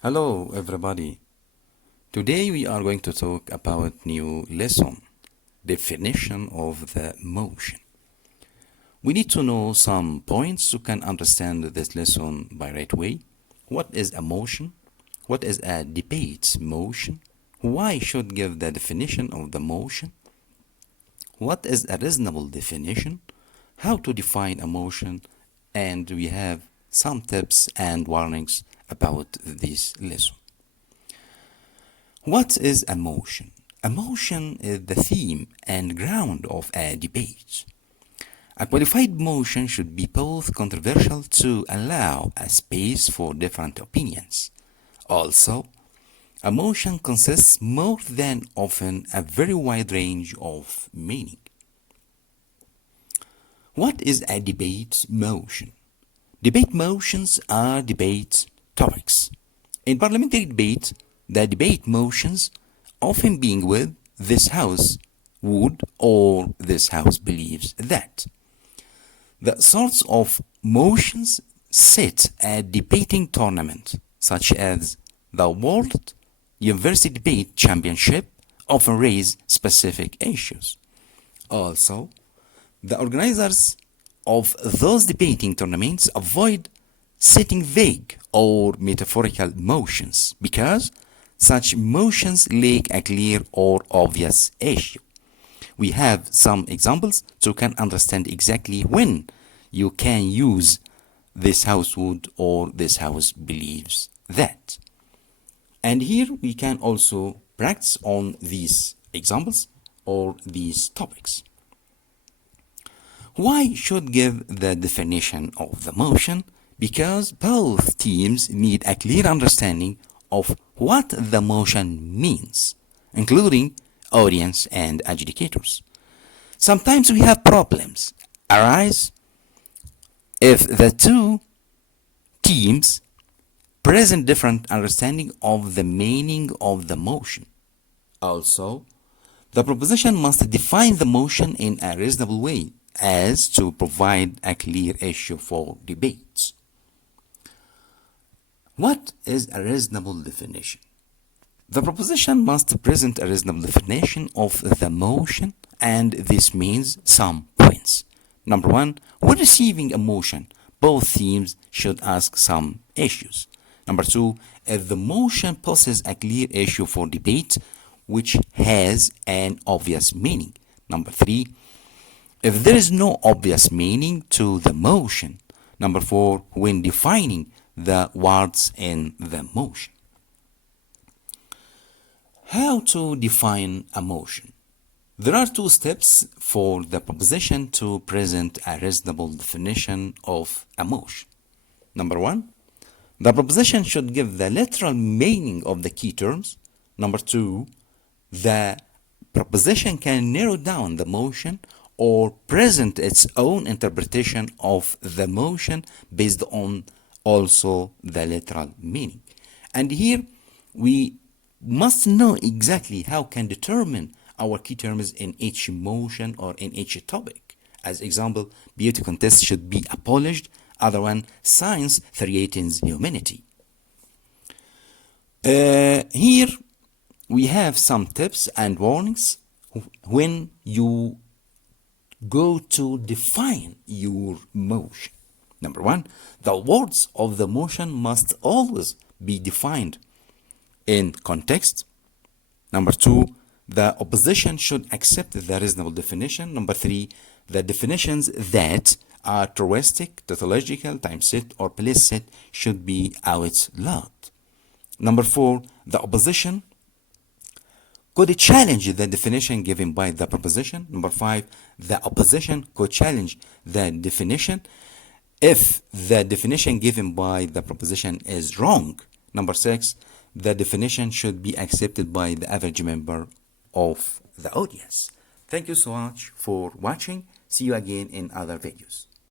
Hello everybody. Today we are going to talk about new lesson, definition of the motion. We need to know some points to can understand this lesson by right way. What is a motion? What is a debate motion? Why should give the definition of the motion? What is a reasonable definition? How to define a motion? And we have some tips and warnings about this lesson. What is a motion? A motion is the theme and ground of a debate. A qualified motion should be both controversial to allow a space for different opinions. Also, a motion consists more than often a very wide range of meaning. What is a debate motion? Debate motions are debate topics. In parliamentary debate, the debate motions often being with this house would or this house believes that. The sorts of motions set a debating tournament, such as the World University Debate Championship, often raise specific issues. Also, the organizers of those debating tournaments avoid setting vague or metaphorical motions because such motions lack a clear or obvious issue. We have some examples so you can understand exactly when you can use this house would or this house believes that. And here we can also practice on these examples or these topics. Why should give the definition of the motion? Because both teams need a clear understanding of what the motion means, including audience and adjudicators. Sometimes we have problems arise if the two teams present different understanding of the meaning of the motion. Also, the proposition must define the motion in a reasonable way as to provide a clear issue for debate. What is a reasonable definition? The proposition must present a reasonable definition of the motion, and this means some points. Number one, when receiving a motion, both teams should ask some issues. Number two, if the motion poses a clear issue for debate, which has an obvious meaning. Number three, if there is no obvious meaning to the motion. Number four, when defining the words in the motion. How to define a motion? There are two steps for the proposition to present a reasonable definition of a motion. Number one, the proposition should give the literal meaning of the key terms. Number two, the proposition can narrow down the motion or present its own interpretation of the motion based on also the literal meaning. And here we must know exactly how can determine our key terms in each motion or in each topic. As example, beauty contest should be abolished. Other one, science threatens humanity. Here we have some tips and warnings when you go to define your motion. Number one, the words of the motion must always be defined in context. Number two, the opposition should accept the reasonable definition. Number three, the definitions that are touristic, tautological, time set, or place set should be outlawed. Number four, the opposition could challenge the definition given by the proposition. Number five, the opposition could challenge the definition if the definition given by the proposition is wrong. Number six, the definition should be accepted by the average member of the audience. Thank you so much for watching. See you again in other videos.